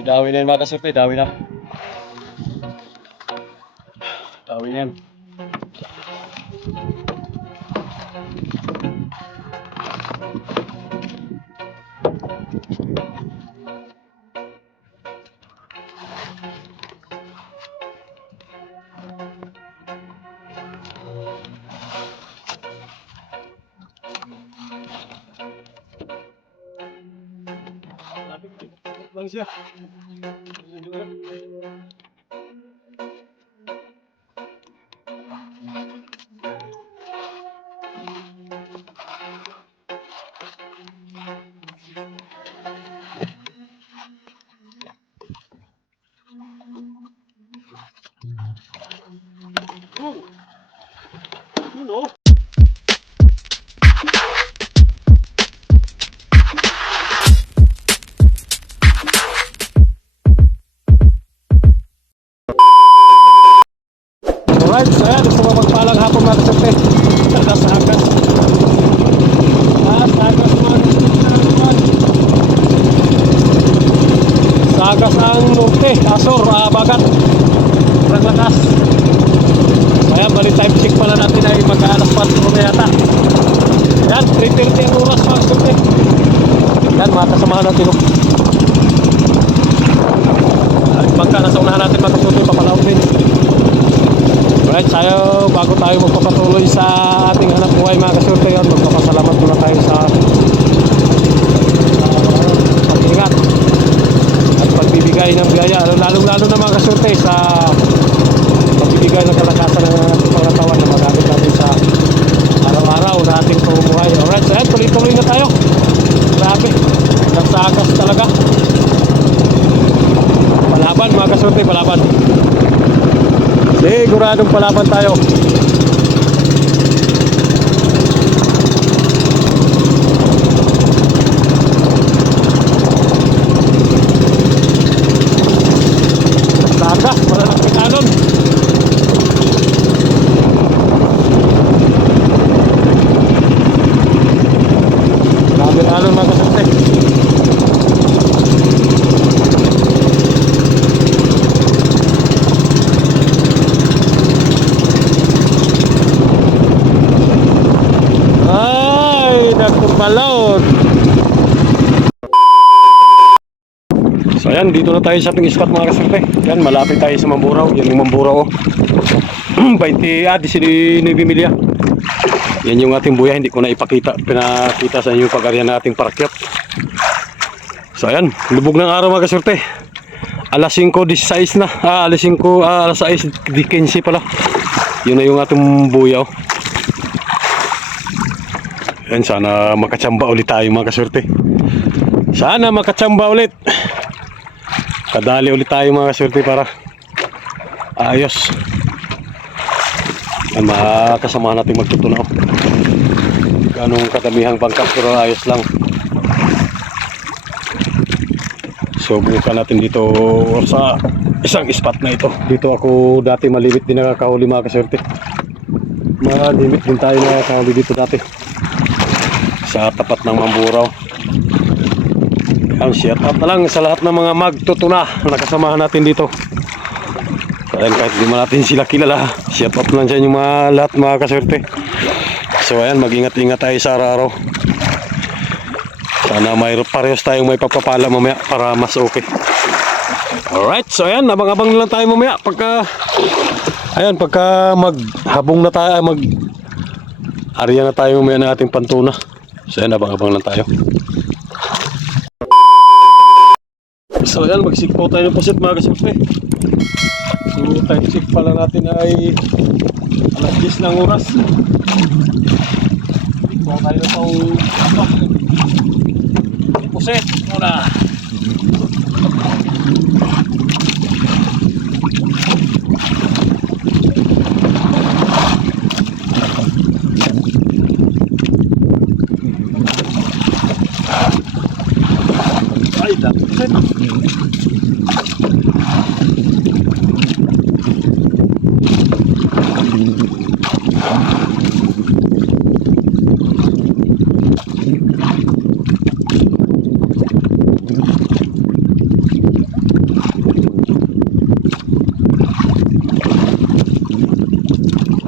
Dawi na yan mga kasurte, dawi na. Dawi na yan. Lang siya. Ano? Alright, so yan, gusto mo magpalang hapon mga kasurte. Sa hagas. Sa hagas mga kasurte. Sa hagas ang norte, Asor, Bagat. Kurang lakas. So yan, bali time check pala natin ay mag-alas 4 na yata. Yan, 3:30 ang oras mga kasurte. Yan, mga kasamahan natin. Bangka, nasa unahan natin mga kasurte, papalawin din. Alright, tayo bago tayo magpapatuloy sa ating hanap buhay mga kasurte, yun, magpapasalamat muna tayo sa pag-ingat at pagbibigay ng biyaya, lalo na mga kasurte sa pagbibigay ng kalakasan ng ating pangatawan na magamit natin sa araw-araw na ating pamumuhay. Alright, so yan, tuloy-tuloy na tayo. Grabe, nagsagas talaga. Palaban mga kasurte, palaban. Siguradong palaban tayo. Tagas, malalaki kanon. Grabe kanon mga kasurte. Balot. So ayan, dito na tayo sa ating spot mga kasurte. Yan, malapit tayo sa Mamburao. Yan yung Mamburao 19 milya. Yan yung ating buya. Hindi ko na pinakita sa inyo yung pag-arya na ating parakyat. So ayan, lubog ng araw mga kasurte. Alas 5:16 na. Alas 6:15 pala. Yun na yung ating buya. Yan, sana makatsamba ulit tayo mga kasurte. Sana makatsamba ulit. Kadali ulit tayo mga kasurte para ayos. Yan, makasama natin magtutunaw. Ganong kadamihang bangkap pero ayos lang. So bukan natin dito sa isang spot na ito. Dito ako dati malimit din nakakahuli mga kasurte. Malimit din tayo nakakahuli dito dati sa tapat ng Mamburao. Ang shout out na lang sa lahat ng mga magtutuna na kasamahan natin dito. Ayan, kahit di man natin sila kilala, shout out lang sa inyo lahat mga kasurte. So ayan, mag-ingat-ingat tayo sa araw-araw. Sana may parehas tayong may papapala mamaya para mas okay. Alright, so ayan, abang-abang lang tayo mamaya pagka maghabong na tayo, mag-arya na tayo mamaya ng ating pantuna. So yan, abang-abang lang tayo. So yan, magsikpo tayo ng pusit mga kasurte. So time check pala natin ay alas 10 ng oras. Sikpo tayo ng pusit muna. Ay, dapat.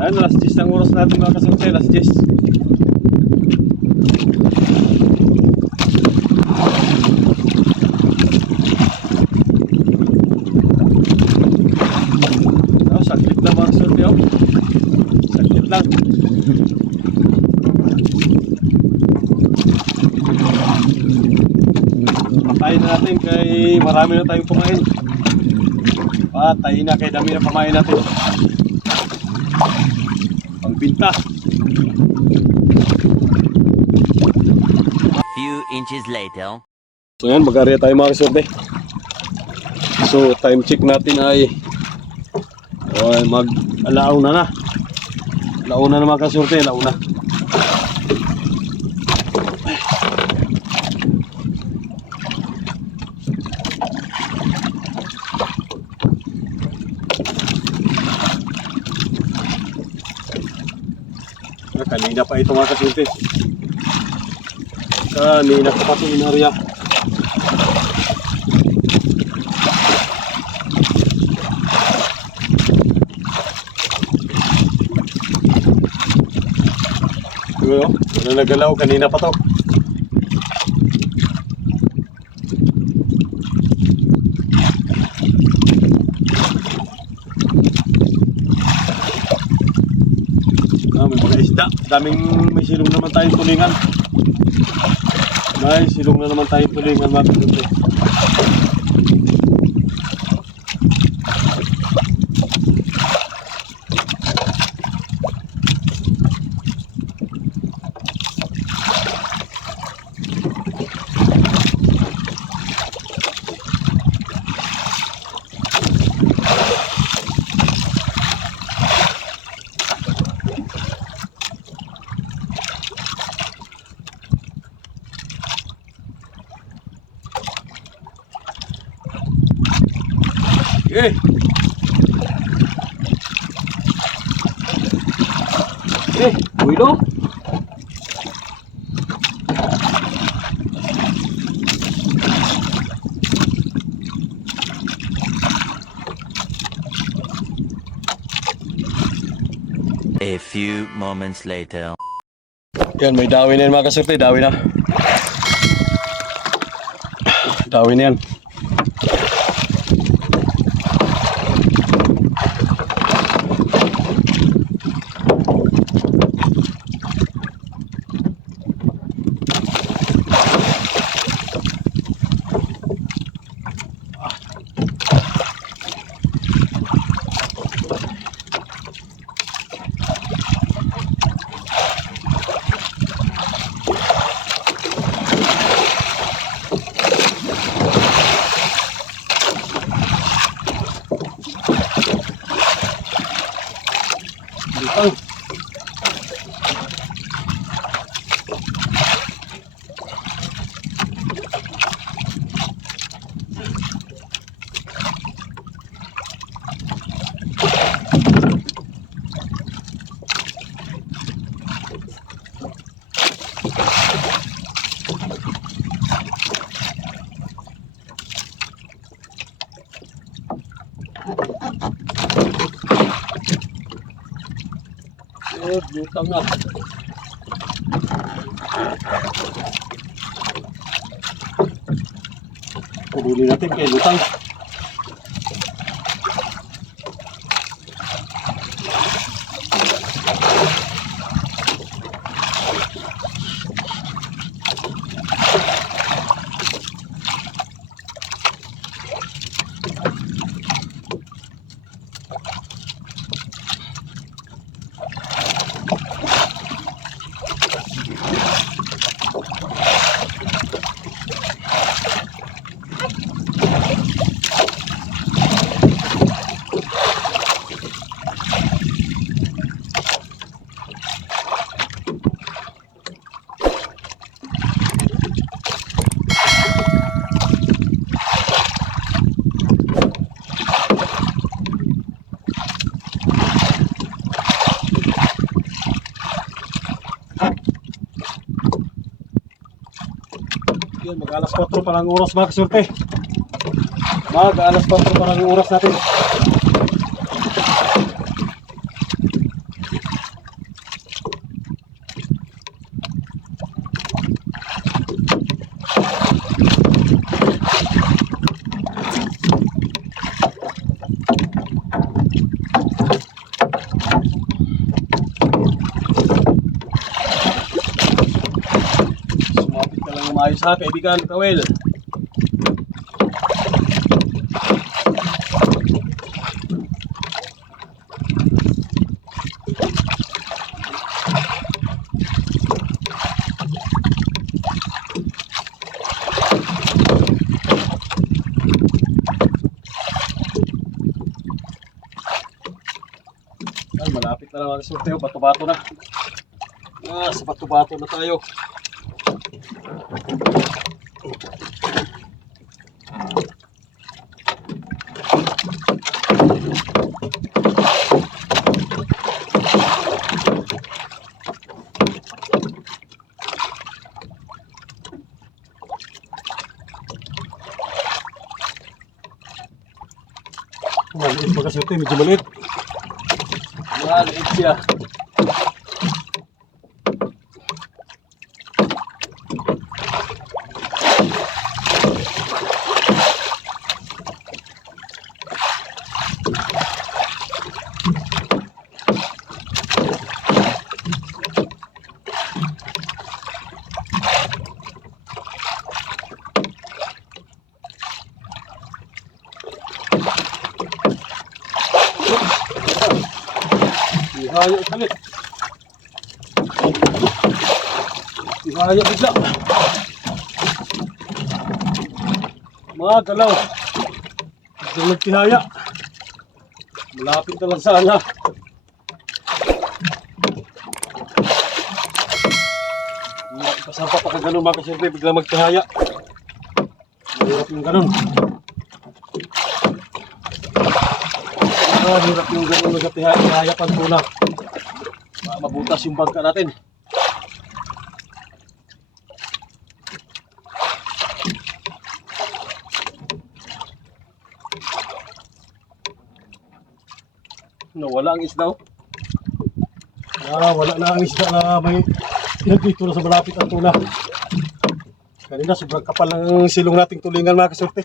Ayun, last 10 ng oras natin mga kasurte, last 10. Oh, sakit lang mga kasurte, oh. Sakit lang. Patayin na natin kay marami na tayong pumain. Patayin na kay dami na pamain natin. Pangbinta. Few inches later. So yan, mag-area tayo mga kasurte. So time check natin ay mag-alauna na. Alauna na mga kasurte, alauna. Kanina pa ito mga kasurte. Kanina pa ito inarya. Siguro, wala nagalaw. Kanina pa to. May mga isda. May silong naman tayong tulingan. May silong na naman tayong tulingan mga kasurte. Eh. Builo. A few moments later. Yan, may dawin na yan mga kasurte. Dawin na. Dawin na yan. Butang. Butang na. Puduli natin kay butang. Yan, mag-alas 4 pa lang oras mga kasurte. Mag-alas 4 pa lang oras natin. Ayos ha, kaibigan, Kawel. Ay, malapit na lang ang sorteo, bato-bato na. Sa bato-bato na tayo. Maliit mga sorteo, medyo maliit. Maliit siya. Ihaya ulit. Ihaya bigla. Mga galaw. Hindi nagtihaya. Malapit na lang sana. Kasama pa ka ganun mga kasyempre, bigla magtihaya. Mahirap yung ganun. Hirap yung ganun nagtihaya pang tuna. Mabutas yung bangka natin. Nawala ang isda. Wala na ang isda na may dito na sa malapit ang tuna. Kanina sobrang kapal ng silong nating tulingan mga kasorte.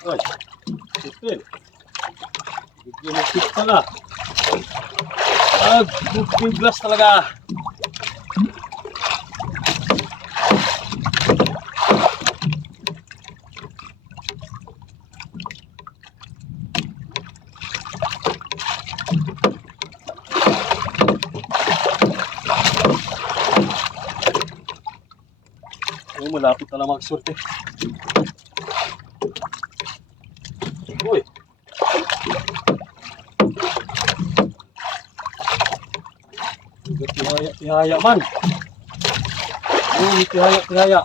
Ay, sipil. Bigyan mo tip pala. Cooking glass talaga. Malapit na lang magsorte. Uy. Tihaya man. Uy, tihaya.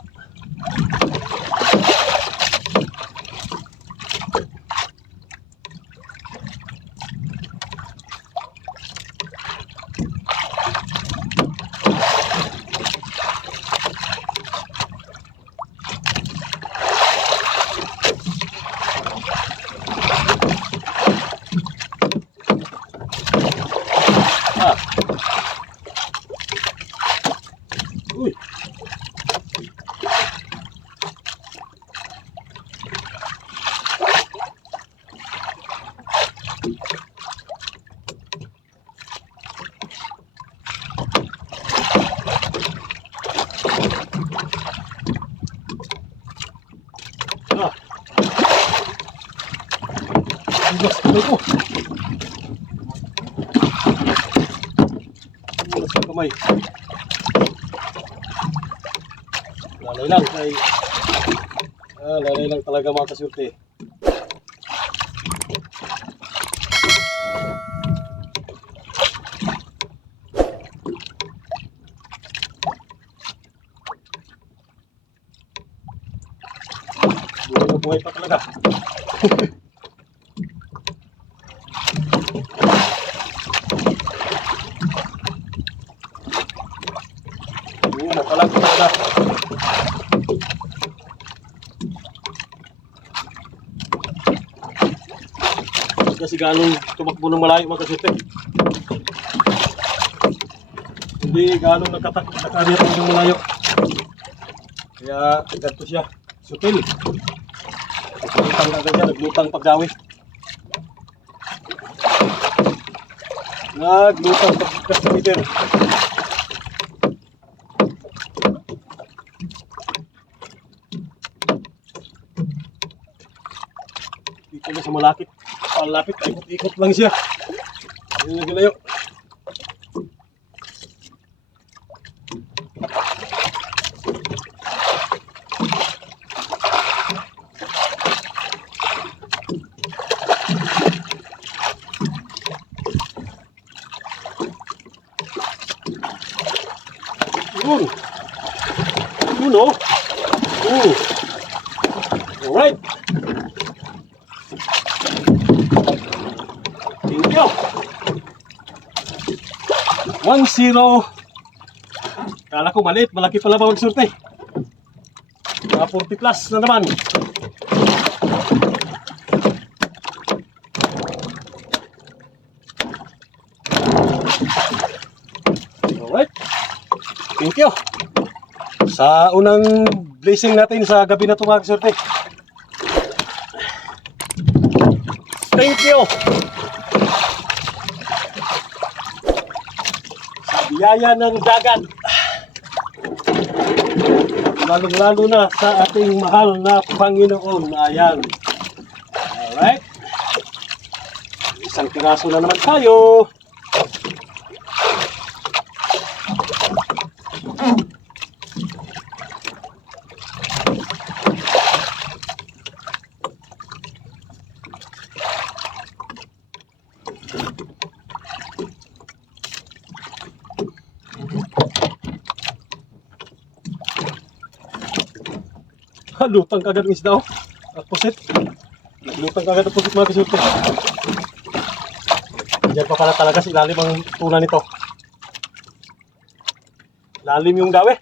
Uy. Bigas tuloy ko. kamay. Lalay lang kay lalay lang talaga mga kasurte. Buhay na buhay pa talaga. Buhay na pala talaga. Kasi ganong tumakbo ng malayo mga kasurte. Hindi ganong nakakarya ng malayo. Kaya ganito siya. Sutil. Naglutang na ganyan, naglutang pagdawi. Naglutang pagkasumiter. Dito na sa malapit. Palapit, ikot-ikot lang siya. Hindi na gilayo. Yun. Yun o. Alright. Thank you. 1-0. Kala ko maliit. Malaki pala ba magsurte? Mga 40 plus na naman. Alright. Thank you. Sa unang blessing natin sa gabi na ito mga kasurte. Thank you. Sa biyaya ng dagat. Lalong-lalo na sa ating mahal na Panginoon. Ayan. Alright. Isang piraso na naman tayo. Lutang kagad ng isda, oh. Pusit. Naglutang kagad ng pusit mga kasurte. Diyan pa pala talaga sa ilalim ang tuna nito. Lalim yung dawi.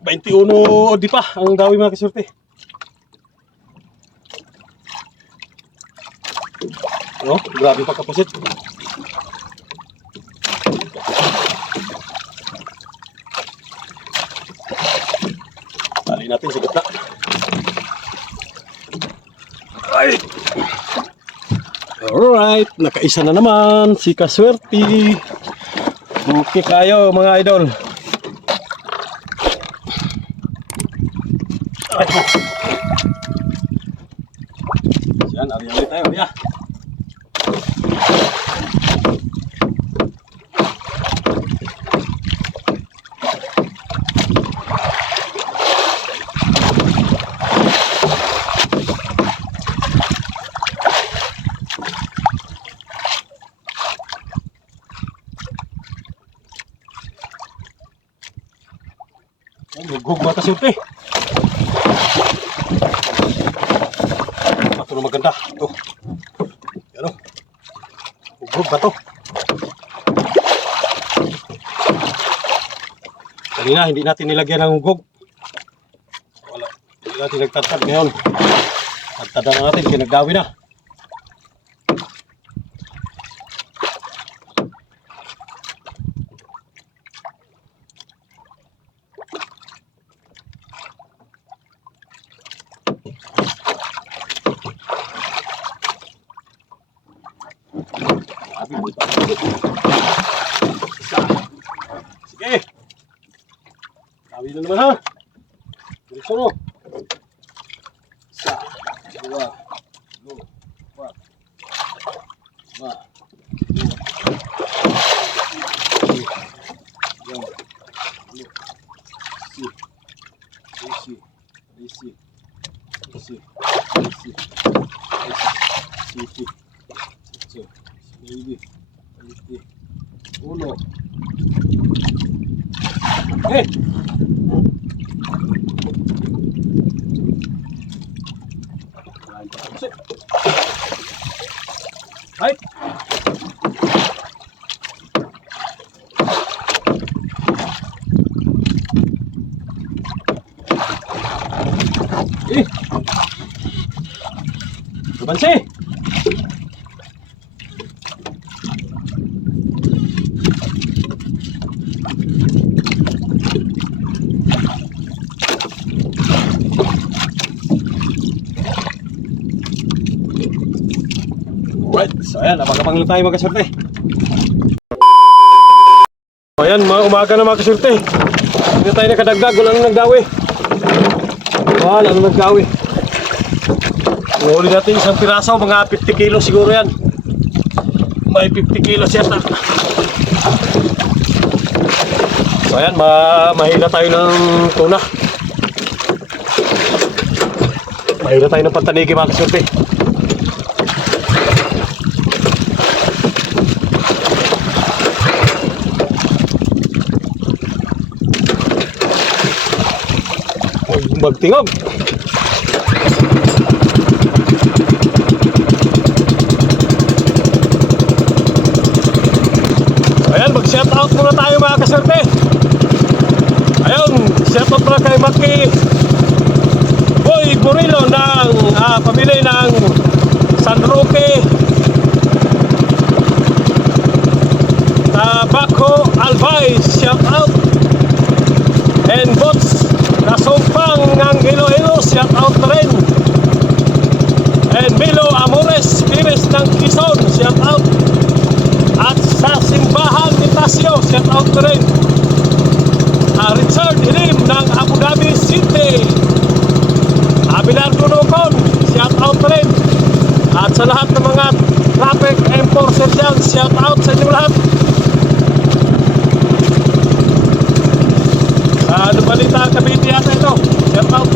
21 o di pa ang dawi mga kasurte. No, grabe pagkapusit. Tali natin sa gitna. Ay! Alright, nakaisa na naman si Kaswerte. Okay kayo mga idol. Ay! Yan, ari-ari tayo, ya. Lugog mga kasurte. Ito na maganda. Ito. Ano? Lugog ba ito? Kanina hindi natin nilagyan ng hugog. Wala. Hindi natin nagtatad ngayon. Nagtada na natin. Kinagdawi na. Sige. Kawin na naman ha. Diretso no. Isa. Dua. Dua. Dua. Uno. Eh! Ay! Eh! Bansi! Right, so ayan, abang-abang lang tayo mga kasurte. So ayan, umaga na mga kasurte. Hindi tayo nakadagdag, wala nang nagdawi. Wala nang nagdawi. Huli natin isang piraso, mga 50 kilo siguro yan. May 50 kilos yata. So ayan, mahila tayo ng tuna. Mahila tayo ng pantanigi mga kasurte. Magtingog. Ayan, mag-shout out muna tayo mga kaserte. Ayun, shout out muna kay Maki Boy Burilo ng pamilya ng San Roque Tabaco Albay, shout out. And Bots Nasumpang ng Iloilo, shout out na rin. And Milo Amores Pires ng Quezon, shout out. At sa Simbahan ni Tasio, shout out na rin. Richard Hilim ng Abu Dhabi City, Abelardo Nocon, shout out na rin. At sa lahat ng mga traffic enforcer dyan, shout out sa inyo lahat. Lumalita Cavite yata ito, shout out.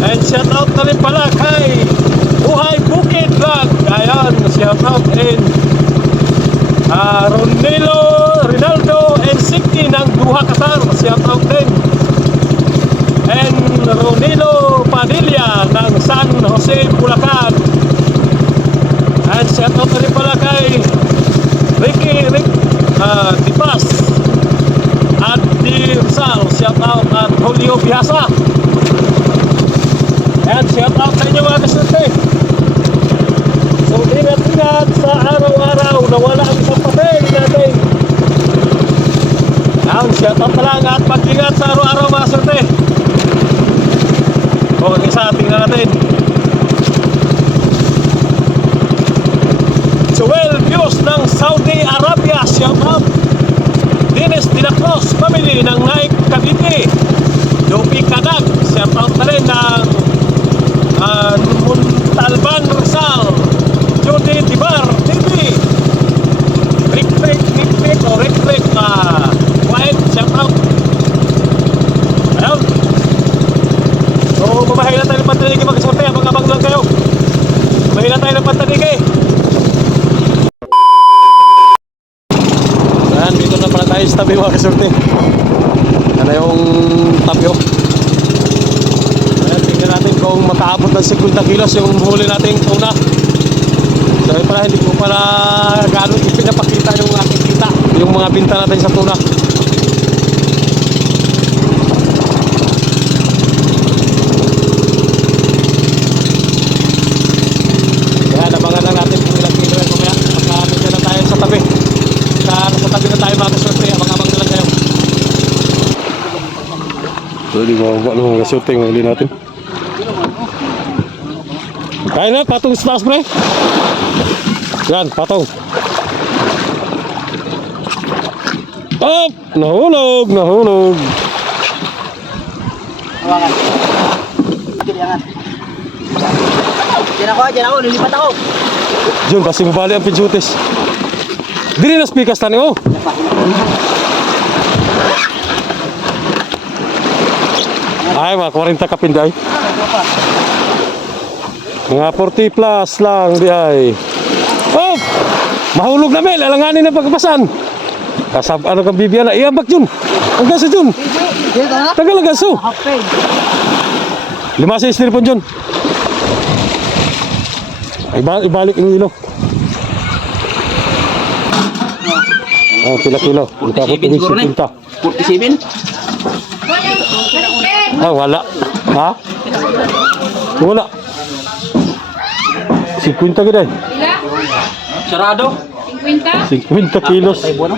And shout out na rin pala kay Buhay Bukid Vlog, ayan, shout out. And Ronaldo and Sikti ng Duha Qatar, shout out din. And Ronilo Padilla ng San Jose Bulacan, and shout out na rin pala kay Ricky Dipas at Di Rizal, shout out. At Julio Biasa, and shout out sa inyo mga kaserte. So ingat-ingat sa araw-araw na wala ang isang papel natin. Yan, shout out na lang at mag-ingat sa araw-araw mga kaserte. O isa, tingnan natin. Joel Bios ng Saudi Arabia, shout out. Dennis de la Cruz family ng Naik Cavite, Dopi Kadag, shout out na rin ng Muntalban Rizal, Judy Dibar TV, Rick White, shout out. Ayun, so mamahila tayo ng pantanigi mga kasorte, abang-abang lang kayo. Mamahila tayo ng pantanigi. Ayan, dito na pala tayo sa tabi mga kasorte. Ano yung tabyo. Ayan, tingnan natin kung makaabot ng 50 kilos yung huli nating tuna. So pala, hindi ko pala gano'n ipinapakita yung aking kita, yung mga binta natin sa tuna. Ayan, abangan lang natin kung ilang kilo yan kumaya. Pagka na tayo sa tabi. Sa tabi na tayo mga kasorte, abang-abang na lang kayo. Pwede mga kasorte yung huli natin. Kaya na, patong sa taas pre. Yan, patong. Up! Nahulog! Hawakan. Kailangan. Diyan ako, lilipat ako. Diyan, kasi mabali ang pinsutis. Dili na speakers tani, oh. Ay, mga 40 kapinday. Mga 40 plus lang di ay. Oh! Mahulog na Mel, alanganin na pagkapasan. Kasab ano kang bibiyan na, iambak Jun. Ang gaso Jun. Dito na. Tagal ang gaso. Hapin. 5 sa styrofoam Jun. Ay, ibalik yung ilo. Oh, pila-kilo. Ito ako 47 siguro na eh. 50. 47? Ah, wala. Ha? Wala. 50 gid ay. Sarado? 50 kilos. Ay, bueno.